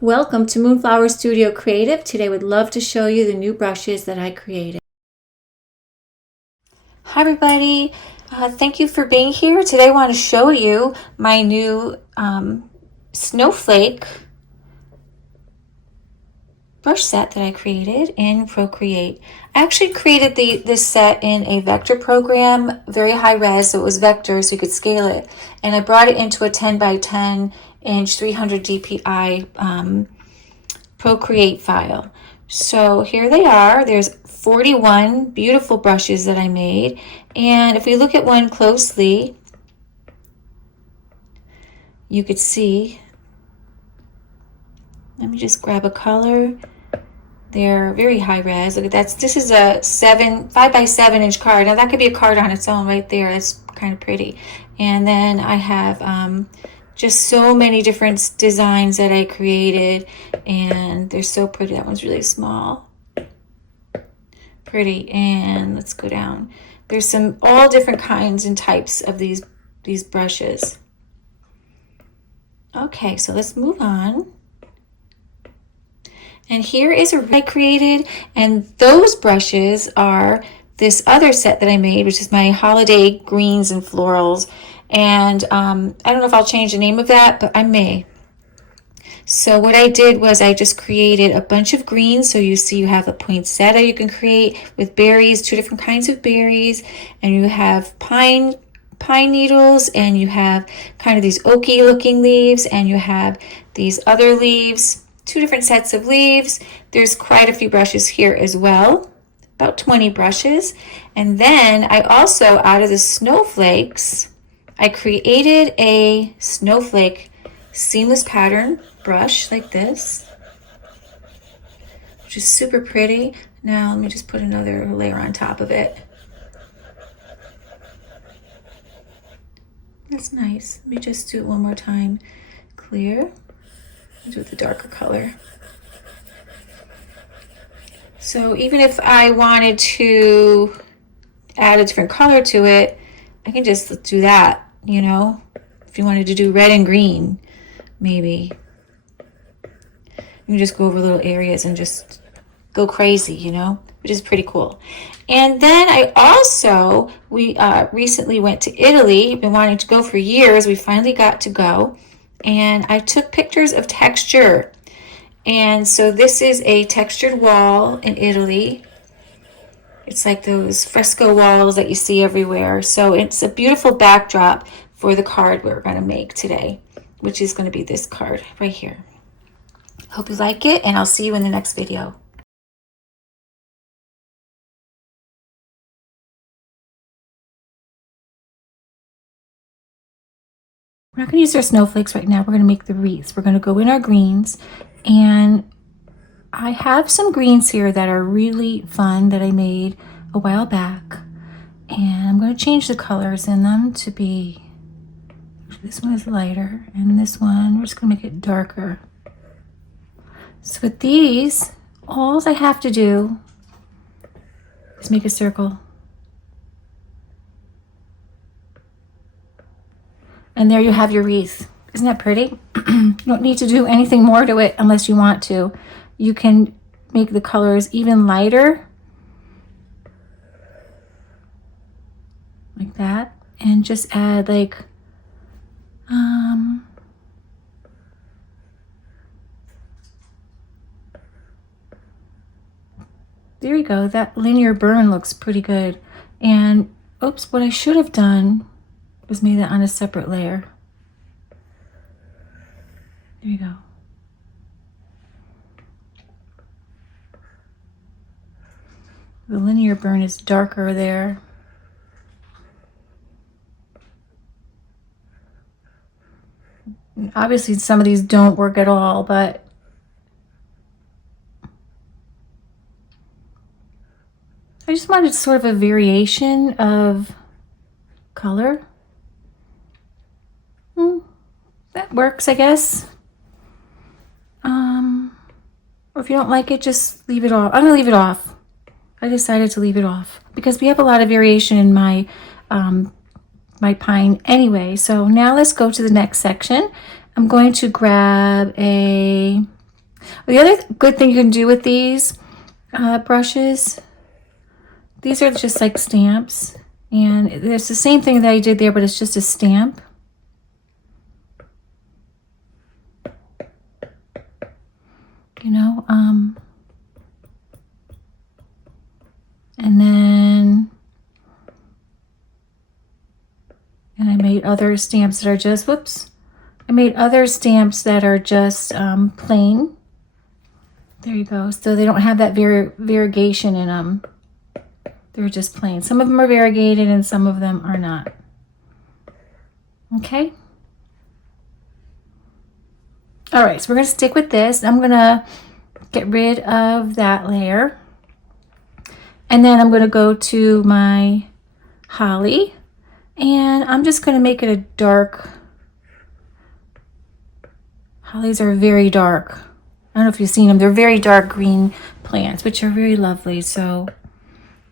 Welcome to Moonflower Studio Creative. Today I would love to show you the new brushes that I created. Hi everybody, thank you for being here. Today I want to show you my new snowflake brush set that I created in Procreate. I actually created this set in a vector program, very high res, so it was vector so you could scale it. And I brought it into a 10 by 10 inch 300 dpi Procreate file. So here they are. There's 41 beautiful brushes that I made. And if we look at one closely, you could see, let me just grab a color. They're very high res. Look at that. This is a 5 by 7 inch card. Now that could be a card on its own right there. That's kind of pretty. And then I have just so many different designs that I created, and they're so pretty. That one's really small. Pretty. And let's go down. There's all different kinds and types of these brushes. Okay, so let's move on. And here is a I created, and those brushes are this other set that I made, which is my holiday greens and florals. And I don't know if I'll change the name of that, but I may. So what I did was I just created a bunch of greens. So you see you have a poinsettia you can create with berries, 2 different kinds of berries, and you have pine needles, and you have kind of these oaky looking leaves, and you have these other leaves, 2 different sets of leaves. There's quite a few brushes here as well, about 20 brushes. And then I also, out of the snowflakes, I created a snowflake seamless pattern brush like this, which is super pretty. Now let me just put another layer on top of it. That's nice. Let me just do it one more time. Clear. I'll do it with the darker color. So even if I wanted to add a different color to it, I can just do that. You know, if you wanted to do red and green, maybe you can just go over little areas and just go crazy, you know, which is pretty cool. And then I also, we recently went to Italy. Been wanting to go for years. We finally got to go, and I took pictures of texture. And so this is a textured wall in Italy. It's like those fresco walls that you see everywhere. So it's a beautiful backdrop for the card we're going to make today, which is going to be this card right here. Hope you like it, and I'll see you in the next video. We're not going to use our snowflakes right now. We're going to make the wreaths. We're going to go in our greens, and I have some greens here that are really fun that I made a while back, and I'm going to change the colors in them to be, this one is lighter, and this one we're just going to make it darker. So with these, all I have to do is make a circle, and there you have your wreath. Isn't that pretty? You don't need to do anything more to it unless you want to. You can make the colors even lighter, like that, and just add like, there you go. That linear burn looks pretty good. And oops, what I should have done was made that on a separate layer. There you go. The linear burn is darker there. Obviously some of these don't work at all, but I just wanted sort of a variation of color. That works, I guess. Or if you don't like it, just leave it off. I'm gonna leave it off. I decided to leave it off because we have a lot of variation in my my pine anyway. So now let's go to the next section. I'm going to grab a The other good thing you can do with these brushes, these are just like stamps, and it's the same thing that I did there, but it's just a stamp. You know, and then, and I made other stamps that are just, whoops, I made other stamps that are just plain. There you go. So they don't have that variegation in them. They're just plain. Some of them are variegated and some of them are not. Okay. All right, so we're going to stick with this. I'm going to get rid of that layer. And then I'm going to go to my holly. And I'm just going to make it a dark. Hollies are very dark. I don't know if you've seen them. They're very dark green plants, which are very lovely. So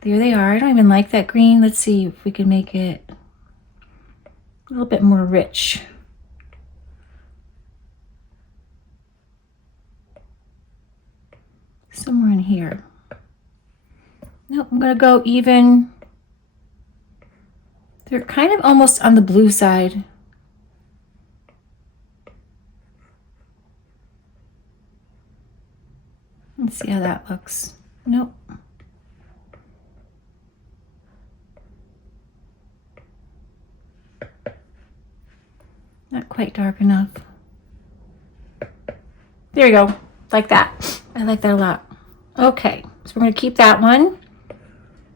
there they are. I don't even like that green. Let's see if we can make it a little bit more rich. Somewhere in here. Nope, I'm going to go even. They're kind of almost on the blue side. Let's see how that looks. Nope. Not quite dark enough. There you go. Like that. I like that a lot. Okay, so we're going to keep that one.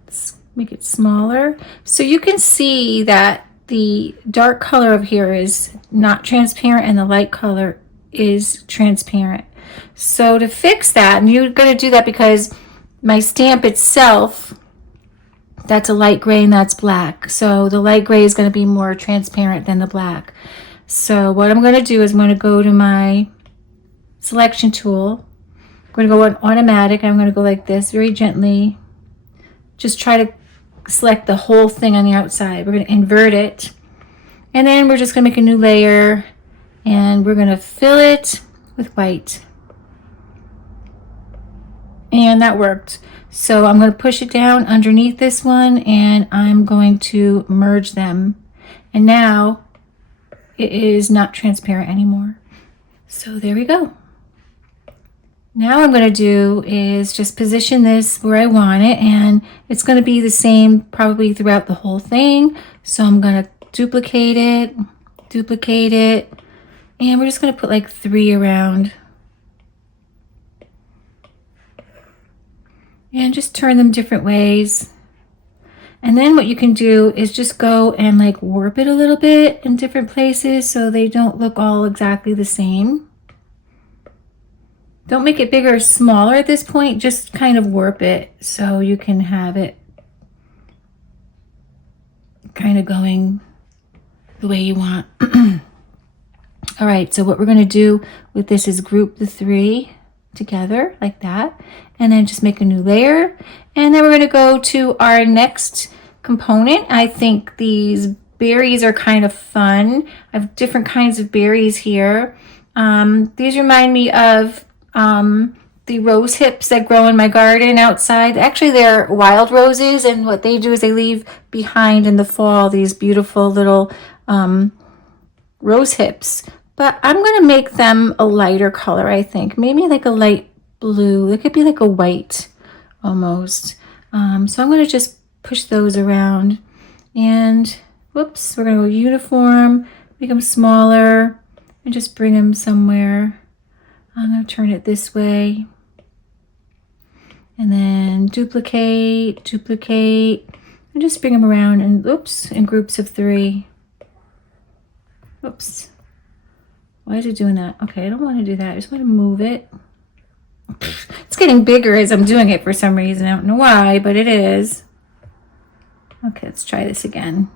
Let's make it smaller. So you can see that the dark color of here is not transparent and the light color is transparent. So to fix that, and you're going to do that because my stamp itself, that's a light gray and that's black. So the light gray is going to be more transparent than the black. So what I'm going to do is I'm going to go to my selection tool. I'm going to go on automatic. I'm going to go like this very gently. Just try to select the whole thing on the outside. We're going to invert it. And then we're just going to make a new layer. And we're going to fill it with white. And that worked. So I'm going to push it down underneath this one. And I'm going to merge them. And now it is not transparent anymore. So there we go. Now I'm going to do is just position this where I want it, and it's going to be the same probably throughout the whole thing. So I'm going to duplicate it, and we're just going to put like 3 around. And just turn them different ways. And then what you can do is just go and like warp it a little bit in different places so they don't look all exactly the same. Don't make it bigger or smaller at this point, just kind of warp it so you can have it kind of going the way you want. All right, so what we're going to do with this is group the 3 together like that, and then just make a new layer. And then we're going to go to our next component. I think these berries are kind of fun. I have different kinds of berries here. These remind me of the rose hips that grow in my garden outside. Actually, they're wild roses, and what they do is they leave behind in the fall these beautiful little rose hips. But I'm going to make them a lighter color, I think. Maybe like a light blue. It could be like a white almost. So I'm going to just push those around. And whoops, we're going to go uniform, make them smaller, and just bring them somewhere. I'm going to turn it this way. And then duplicate, and just bring them around and oops, in groups of 3. Oops. Why is it doing that? Okay, I don't want to do that. I just want to move it. It's getting bigger as I'm doing it for some reason. I don't know why, but it is. Okay, let's try this again.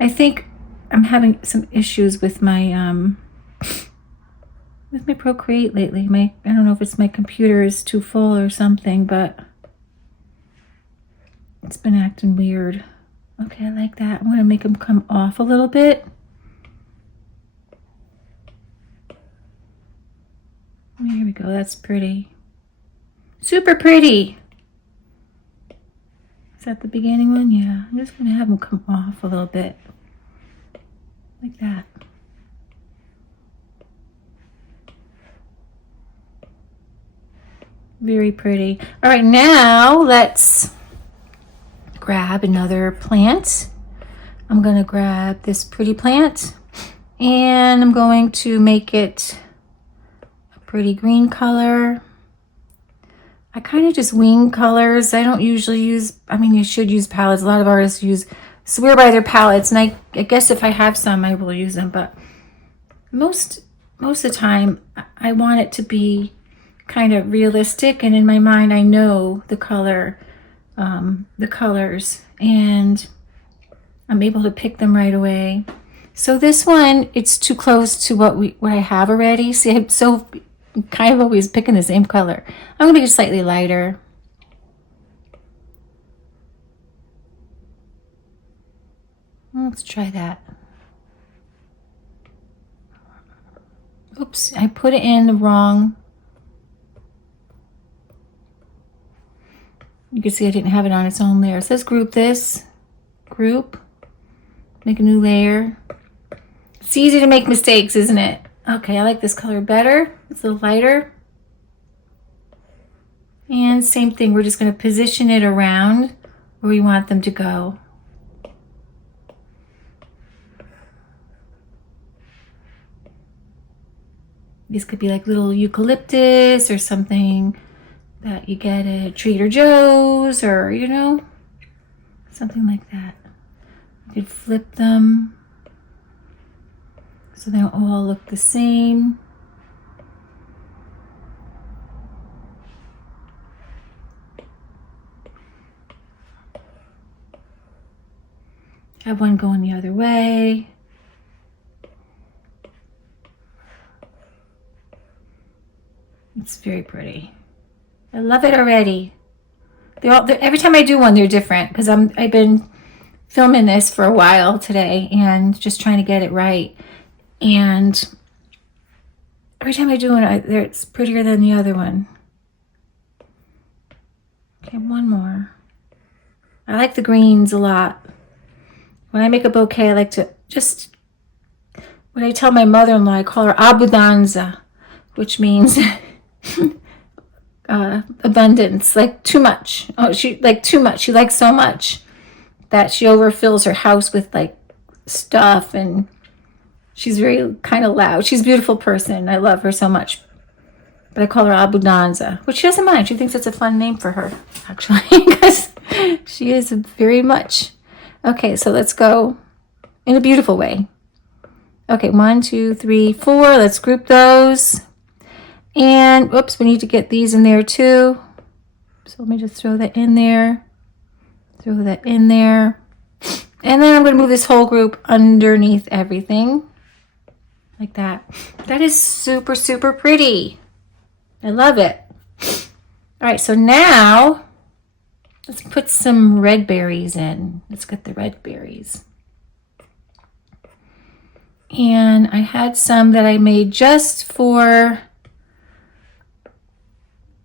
I think I'm having some issues with my Procreate lately. I don't know if it's my computer is too full or something, but it's been acting weird. Okay, I like that. I'm going to make them come off a little bit. There we go, that's pretty. Super pretty. Is that the beginning one? Yeah, I'm just gonna have them come off a little bit. Like that. Very pretty. All right, now let's grab another plant. I'm gonna grab this pretty plant and I'm going to make it a pretty green color. I kind of just wing colors. I don't usually use, I mean, you should use palettes. A lot of artists swear by their palettes, and I guess if I have some, I will use them, but most of the time, I want it to be kind of realistic, and in my mind, I know the colors, and I'm able to pick them right away. So this one, it's too close to what I have already. See, I'm so kind of always picking the same color. I'm gonna make it slightly lighter. Let's try that. Oops, I put it in the wrong. You can see I didn't have it on its own layer. So let's group this. Group. Make a new layer. It's easy to make mistakes, isn't it? Okay, I like this color better. It's a little lighter. And same thing, we're just going to position it around where we want them to go. These could be like little eucalyptus or something that you get at Trader Joe's, or, you know, something like that. You could flip them so they don't all look the same. Have one going the other way. It's very pretty. I love it already. Every time I do one, they're different because I've been filming this for a while today and just trying to get it right. And every time I do one, it's prettier than the other one. Okay, one more. I like the greens a lot. When I make a bouquet, I like to just, when I tell my mother-in-law, I call her abundanza, which means abundance, like too much. Oh, too much. She likes so much that she overfills her house with like stuff, and she's very kind of loud. She's a beautiful person. I love her so much. But I call her abundanza, which she doesn't mind. She thinks it's a fun name for her, actually, because she is very much. Okay, so let's go in a beautiful way. Okay, 1, 2, 3, 4. Let's group those. And, oops, we need to get these in there too. So let me just throw that in there. Throw that in there. And then I'm going to move this whole group underneath everything. Like that. That is super, super pretty. I love it. All right, so now let's put some red berries in. Let's get the red berries. And I had some that I made just for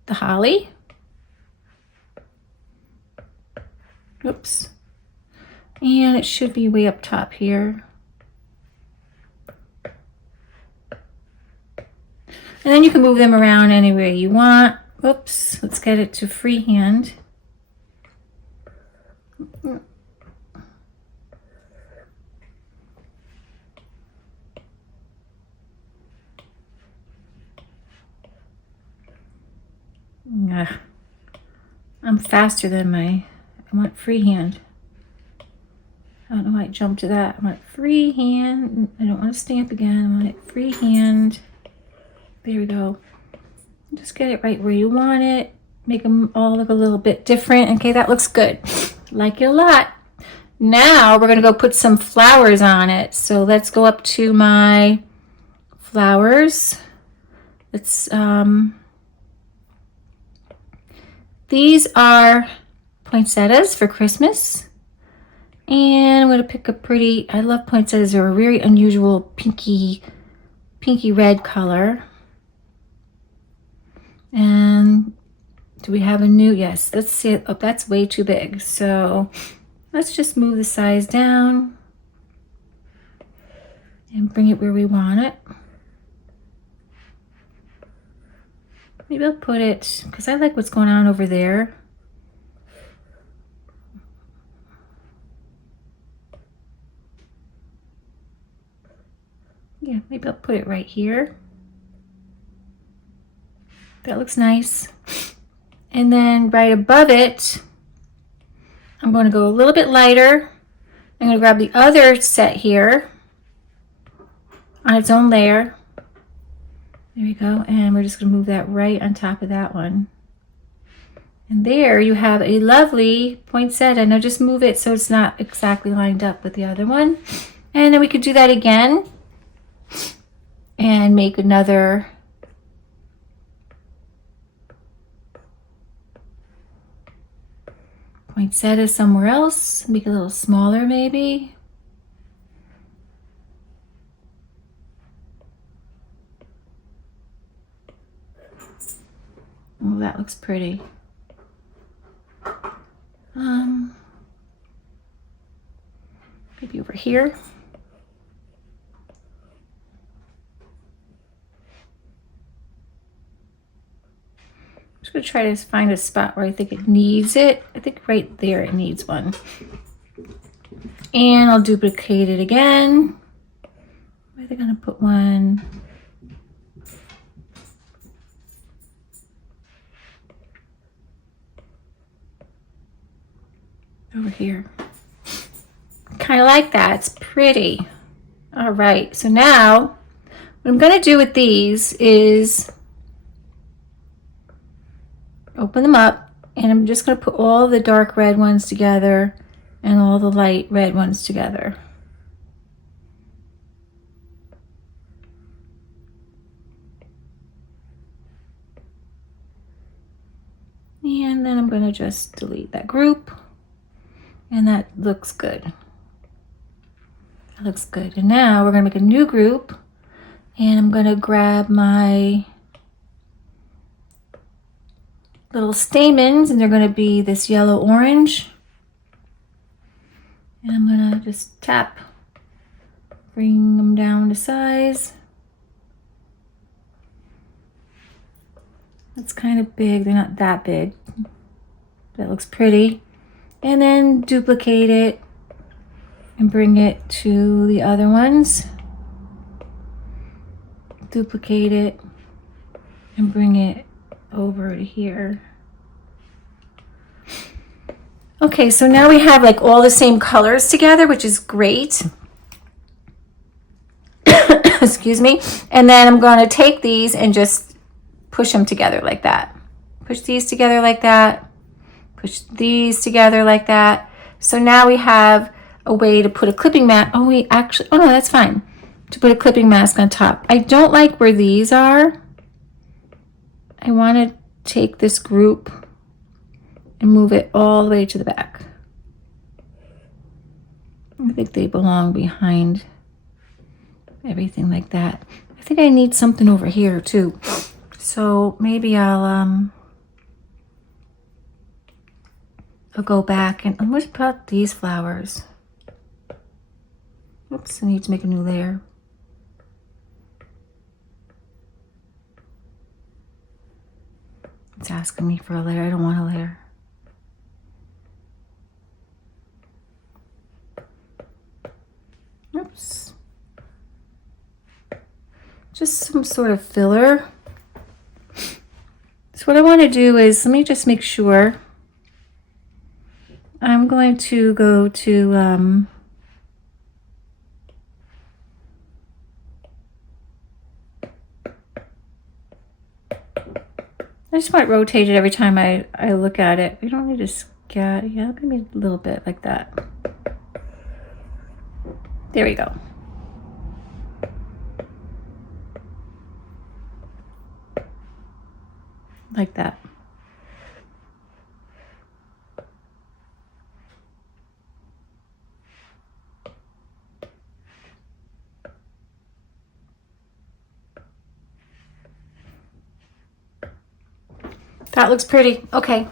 the holly. Oops. And it should be way up top here. And then you can move them around anywhere you want. Oops, let's get it to freehand. I'm faster than I want freehand. I don't know why I jumped to that. I want freehand. I don't want to stamp again. I want it freehand. There we go. Just get it right where you want it. Make them all look a little bit different. Okay, that looks good. Like it a lot. Now we're going to go put some flowers on it. So let's go up to my flowers. Let's these are poinsettias for Christmas. And I'm going to pick a pretty, I love poinsettias. They're a very, very unusual pinky red color. And do we have a new? Yes, let's see it. Oh, that's way too big. So let's just move the size down and bring it where we want it. Maybe I'll put it, because I like what's going on over there. Yeah, maybe I'll put it right here. That looks nice. And then right above it, I'm going to go a little bit lighter. I'm going to grab the other set here on its own layer. There we go. And we're just going to move that right on top of that one. And there you have a lovely poinsettia. Now just move it so it's not exactly lined up with the other one. And then we could do that again and make another poinsettia somewhere else. Make it a little smaller maybe. Oh, that looks pretty. Maybe over here. I'm just gonna try to find a spot where I think it needs it. I think right there it needs one. And I'll duplicate it again. Where are they gonna put one? Over here. Kind of like that. It's pretty. All right. So now what I'm going to do with these is open them up, and I'm just going to put all the dark red ones together and all the light red ones together. And then I'm going to just delete that group. And that looks good. That looks good. And now we're going to make a new group. And I'm going to grab my little stamens, and they're going to be this yellow orange. And I'm going to just tap, bring them down to size. That's kind of big. They're not that big. That looks pretty. And then duplicate it and bring it to the other ones. Duplicate it and bring it over to here. Okay, so now we have like all the same colors together, which is great. Excuse me. And then I'm going to take these and just push them together like that. Push these together like that. Push these together like that. So now we have a way to put a clipping mask. Oh, wait, actually, oh no, that's fine. To put a clipping mask on top. I don't like where these are. I want to take this group and move it all the way to the back. I think they belong behind everything like that. I think I need something over here too. So maybe I'll go back and what about these flowers? Oops, I need to make a new layer. It's asking me for a layer. I don't want a layer. Oops. Just some sort of filler. So what I want to do is, let me just make sure. I'm going to go to I just want it rotated every time I look at it. We don't need to scatter. Yeah, maybe a little bit like that. There we go. Like that. That looks pretty. Okay,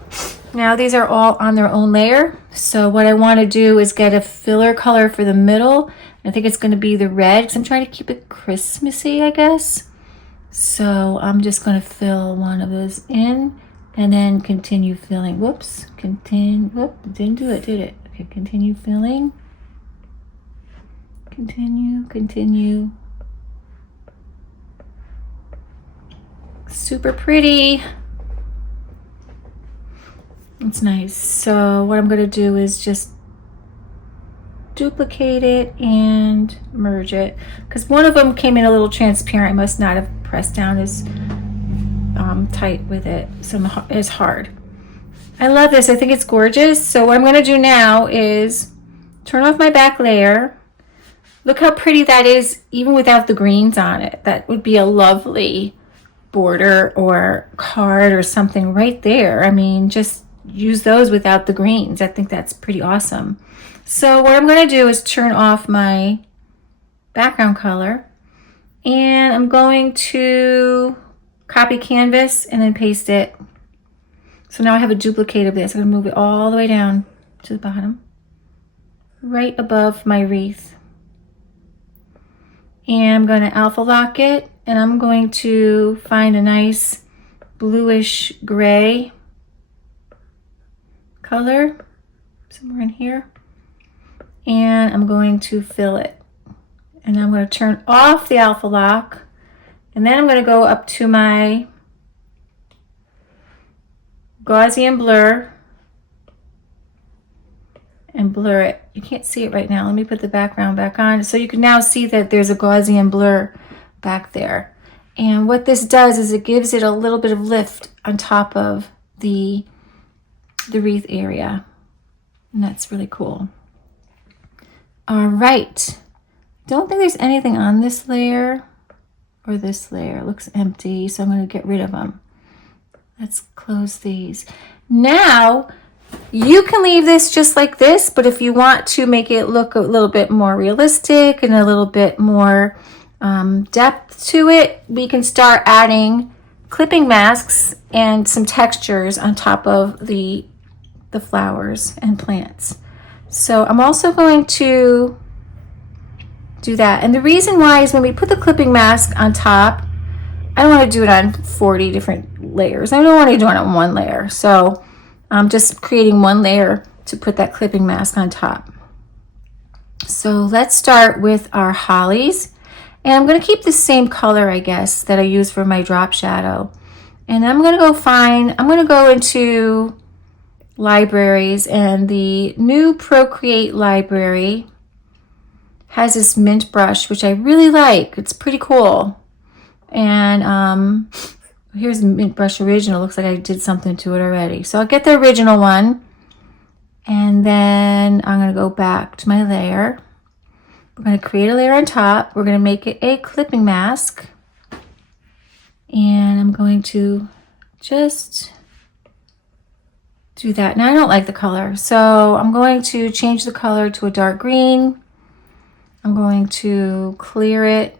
now these are all on their own layer. So what I want to do is get a filler color for the middle. I think it's going to be the red because I'm trying to keep it Christmassy, I guess. So I'm just going to fill one of those in and then continue filling. Whoops, continue. Whoop, didn't do it, did it? Okay, continue filling. Continue, continue. Super pretty. It's nice. So what I'm going to do is just duplicate it and merge it, because one of them came in a little transparent. I must not have pressed down as tight with it, so it's hard. I love this. I think it's gorgeous. So what I'm going to do now is turn off my back layer. Look how pretty that is even without the greens on it. That would be a lovely border or card or something right there. I mean, just use those without the greens. I think that's pretty awesome. So what I'm going to do is turn off my background color, and I'm going to copy canvas and then paste it. So now I have a duplicate of this. I'm going to move it all the way down to the bottom, right above my wreath. And I'm going to alpha lock it, and I'm going to find a nice bluish gray color somewhere in here. And I'm going to fill it. And I'm going to turn off the alpha lock. And then I'm going to go up to my Gaussian blur and blur it. You can't see it right now. Let me put the background back on. So you can now see that there's a Gaussian blur back there. And what this does is it gives it a little bit of lift on top of the wreath area. And that's really cool. All right. Don't think there's anything on this layer or this layer. It looks empty, so I'm going to get rid of them. Let's close these. Now, you can leave this just like this, but if you want to make it look a little bit more realistic and a little bit more depth to it, we can start adding clipping masks and some textures on top of the flowers and plants. So I'm also going to do that. And the reason why is when we put the clipping mask on top, I don't want to do it on 40 different layers. I don't want to do it on one layer. So I'm just creating one layer to put that clipping mask on top. So let's start with our hollies. And I'm going to keep the same color, I guess, that I use for my drop shadow. And I'm going to go into libraries, and the new Procreate library has this mint brush, which I really like. It's pretty cool. And here's mint brush original. Looks like I did something to it already. So I'll get the original one, and then I'm going to go back to my layer. We're going to create a layer on top. We're going to make it a clipping mask, and I'm going to just do that. Now I don't like the color, so I'm going to change the color to a dark green. I'm going to clear it.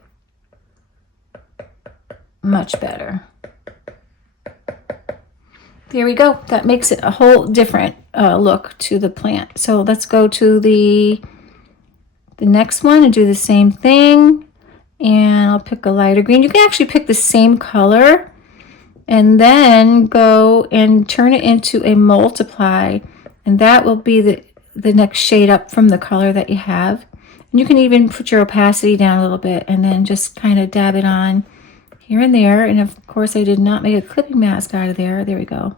Much better. There we go. That makes it a whole different look to the plant. So let's go to the next one and do the same thing. And I'll pick a lighter green. You can actually pick the same color and then go and turn it into a multiply. And that will be the next shade up from the color that you have. And you can even put your opacity down a little bit and then just kind of dab it on here and there. And of course, I did not make a clipping mask out of there. There we go.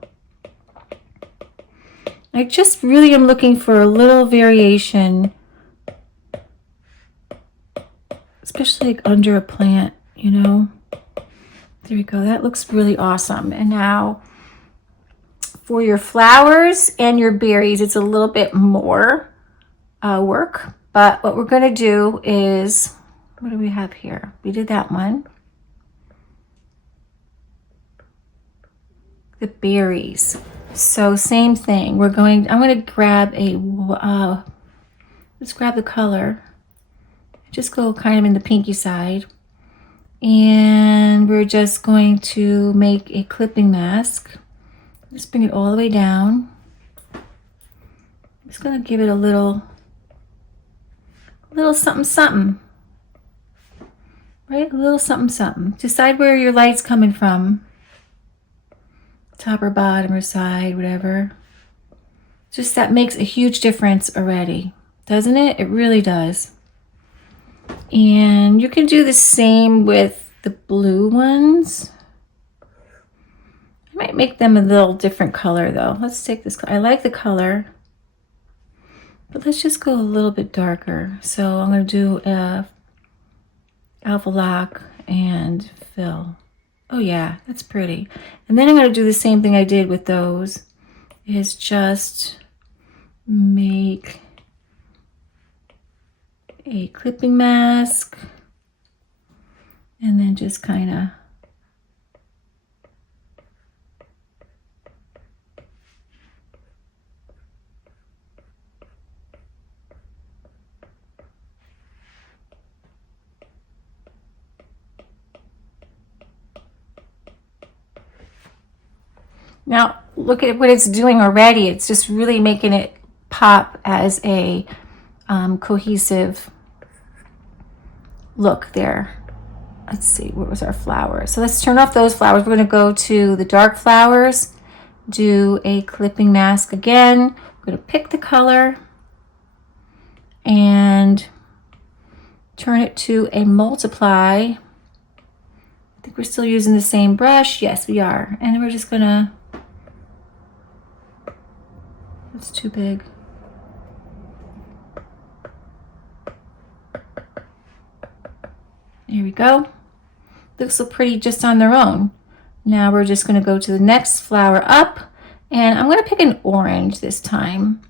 I just really am looking for a little variation, especially like under a plant, you know. There we go. That looks really awesome. And now for your flowers and your berries, it's a little bit more work. But what we're going to do is, what do we have here? We did that one. The berries. So same thing. I'm going to grab let's grab the color. Just go kind of in the pinky side. And we're just going to make a clipping mask. Just bring it all the way down. I'm just gonna give it a little something, something. Right, a little something, something. Decide where your light's coming from. Top or bottom or side, whatever. Just that makes a huge difference already, doesn't it? It really does. And you can do the same with the blue ones. I might make them a little different color though. Let's take this. I like the color, but let's just go a little bit darker. So I'm going to do a alpha lock and fill. Oh yeah, that's pretty. And then I'm going to do the same thing I did with those, is just make a clipping mask and then just kind of now look at what it's doing already. It's just really making it pop as a cohesive look there. Let's see, what was our flower? So let's turn off those flowers. We're going to go to the dark flowers, do a clipping mask again. We're going to pick the color and turn it to a multiply. I think we're still using the same brush. Yes, we are. And we're just going to, that's too big. Here we go. Looks so pretty just on their own. Now we're just going to go to the next flower up, and I'm going to pick an orange this time.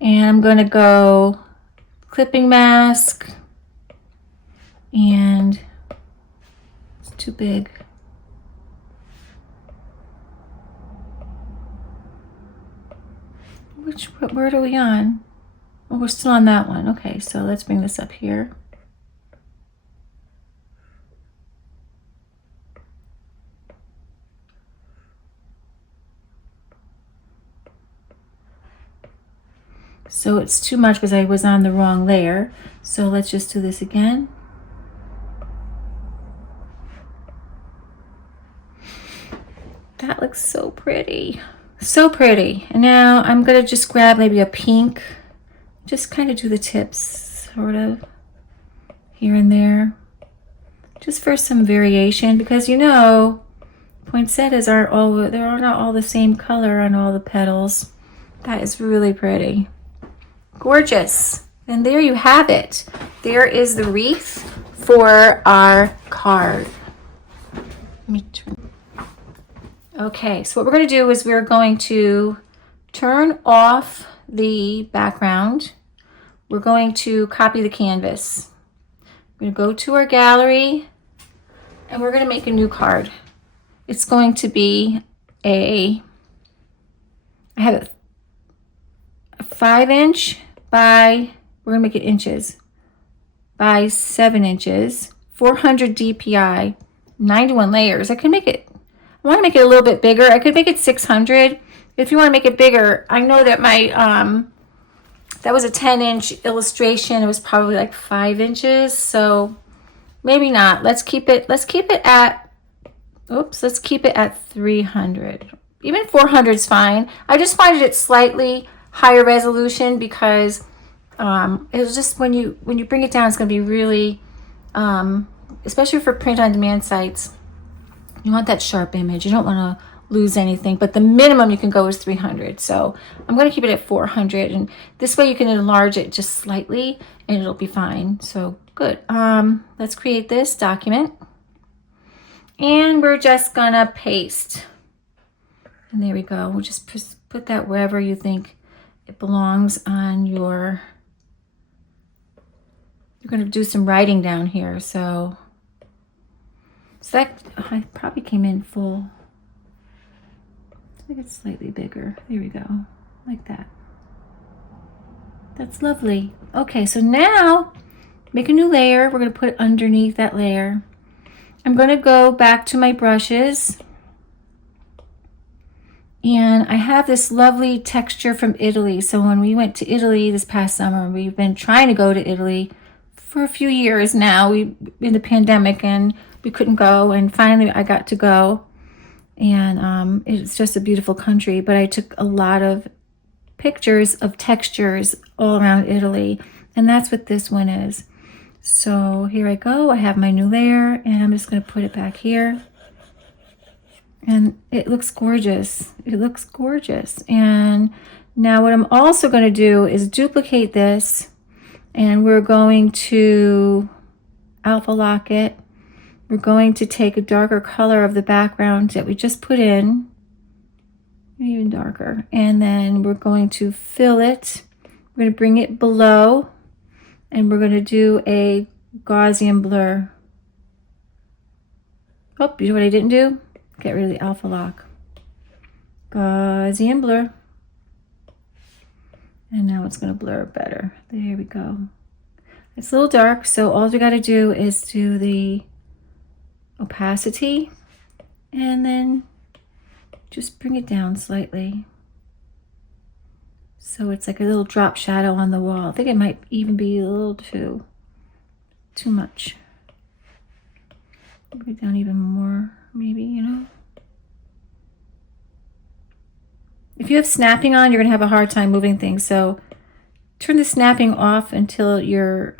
And I'm going to go clipping mask, and it's too big. Which word are we on? Oh, we're still on that one. Okay, so let's bring this up here. So it's too much because I was on the wrong layer. So let's just do this again. That looks so pretty. So pretty. And now I'm going to just grab maybe a pink. Just kind of do the tips sort of here and there. Just for some variation, because you know, poinsettias they're not all the same color on all the petals. That is really pretty. Gorgeous. And there you have it. There is the wreath for our card. Let me turn. Okay, so what we're going to do is we're going to turn off the background. We're going to copy the canvas. We're going to go to our gallery and we're going to make a new card. It's going to be I have a 5-inch by, we're gonna make it inches, by 7 inches, 400 DPI, 91 layers. I can make it, I wanna make it a little bit bigger. I could make it 600. If you wanna make it bigger, I know that my, that was a 10-inch illustration. It was probably like 5 inches. So maybe not. Let's keep it at, let's keep it at 300. Even 400 is fine. I just find it slightly higher resolution because it was just when you bring it down, it's going to be really, especially for print on demand sites, you want that sharp image. You don't want to lose anything, but the minimum you can go is 300. So I'm going to keep it at 400, and this way you can enlarge it just slightly and it'll be fine. So good. Let's create this document, and we're just gonna paste. And there we go. We'll just put that wherever you think it belongs on your, you're going to do some writing down here. So that, I probably came in full. I think it's slightly bigger. There we go. Like that. That's lovely. Okay, so now make a new layer. We're going to put it underneath that layer. I'm going to go back to my brushes. And I have this lovely texture from Italy. So when we went to Italy this past summer, we've been trying to go to Italy for a few years now. We in the pandemic and we couldn't go, and finally I got to go. And it's just a beautiful country. But I took a lot of pictures of textures all around Italy, and that's what this one is. So here I go. I have my new layer, and I'm just going to put it back here. And it looks gorgeous. It looks gorgeous. And now what I'm also going to do is duplicate this, and we're going to alpha lock it. We're going to take a darker color of the background that we just put in, even darker, and then we're going to fill it. We're going to bring it below, and we're going to do a Gaussian blur. Oh, you know what I didn't do? Get rid of the alpha lock. Gaussian blur. And now it's going to blur better. There we go. It's a little dark, so all we got to do is do the opacity and then just bring it down slightly. So it's like a little drop shadow on the wall. I think it might even be a little too much. Bring it down even more, maybe, you know. If you have snapping on, you're going to have a hard time moving things. So turn the snapping off until you're,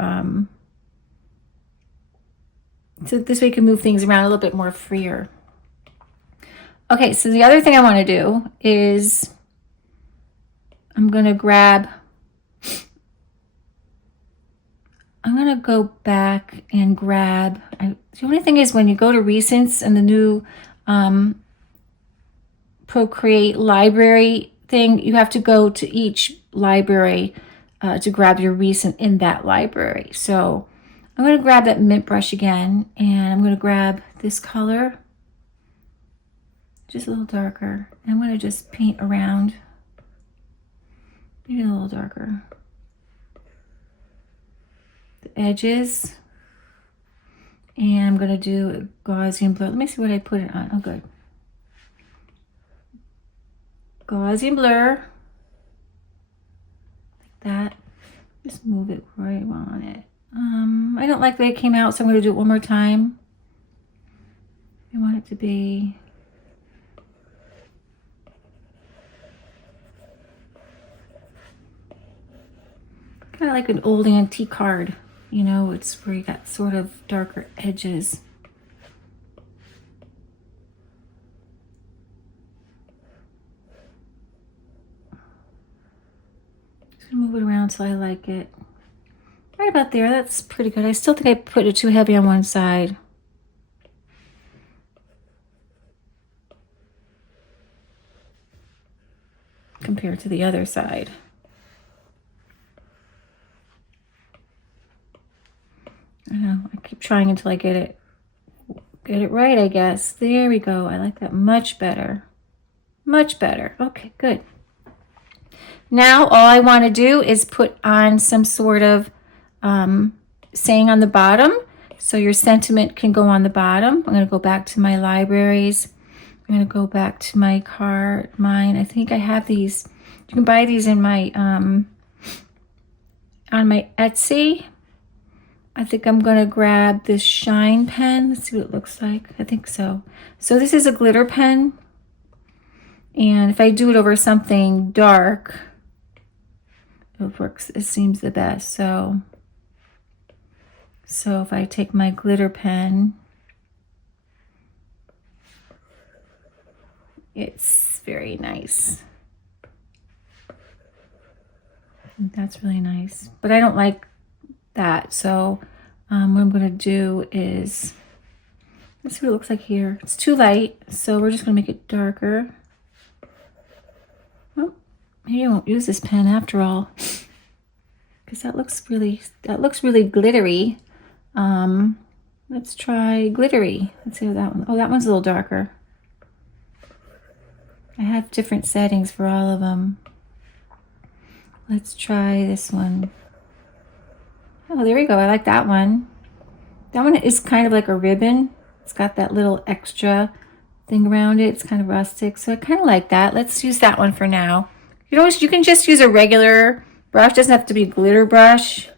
so this way you can move things around a little bit more freer. Okay, so the other thing I want to do is I'm going to go back and grab, the only thing is when you go to Recents and the new Procreate library thing, you have to go to each library to grab your recent in that library. So I'm going to grab that mint brush again, and I'm going to grab this color, just a little darker. I'm going to just paint around, maybe a little darker, the edges, and I'm going to do a Gaussian blur. Let me see what I put it on. Oh, good. Gaussian blur, like that. Just move it right on it. I don't like the way it came out, so I'm going to do it one more time. I want it to be kind of like an old antique card, you know, it's where you got sort of darker edges. Move it around till I like it. Right about there, that's pretty good. I still think I put it too heavy on one side. Compared to the other side. I know, I keep trying until I get it right, I guess. There we go. I like that much better. Much better. Okay, good. Now all I want to do is put on some sort of saying on the bottom, so your sentiment can go on the bottom. I'm going to go back to my libraries. I'm going to go back to my mine. I think I have these. You can buy these in my on my Etsy. I think I'm going to grab this shine pen. Let's see what it looks like. I think so. So this is a glitter pen, and if I do it over something dark, it works, it seems the best. So if I take my glitter pen, it's very nice. That's really nice, but I don't like that. So what I'm going to do is, let's see what it looks like here. It's too light, so we're just going to make it darker. Oh, maybe I won't use this pen after all, because that looks really glittery. Let's try glittery. Let's see what that one. Oh, that one's a little darker. I have different settings for all of them. Let's try this one. Oh, there we go. I like that one. That one is kind of like a ribbon. It's got that little extra thing around it. It's kind of rustic, so I kind of like that. Let's use that one for now. You can just use a regular brush. It doesn't have to be a glitter brush.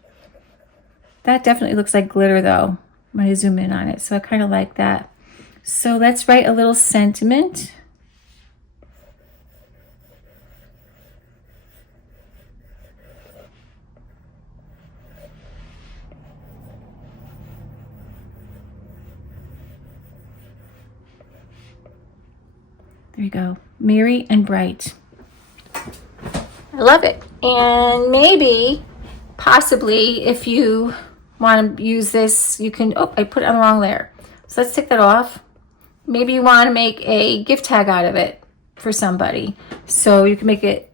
That definitely looks like glitter though when I zoom in on it, so I kind of like that. So let's write a little sentiment. There you go. Merry and bright. I love it. And maybe, possibly, if you want to use this, you can, oh, I put it on the wrong layer. So let's take that off. Maybe you want to make a gift tag out of it for somebody. So you can make it,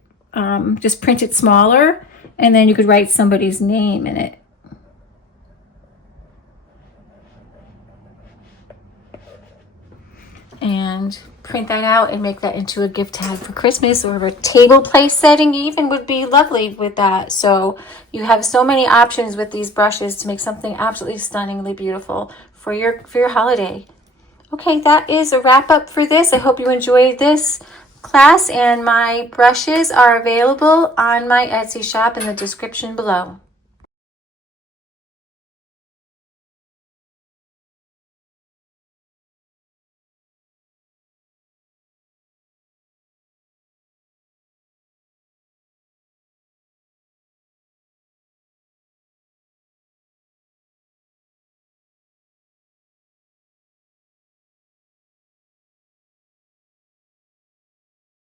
just print it smaller, and then you could write somebody's name in it. And print that out and make that into a gift tag for Christmas, or a table place setting even would be lovely with that. So you have so many options with these brushes to make something absolutely stunningly beautiful for your holiday. Okay, that is a wrap up for this. I hope you enjoyed this class, and my brushes are available on my Etsy shop in the description below.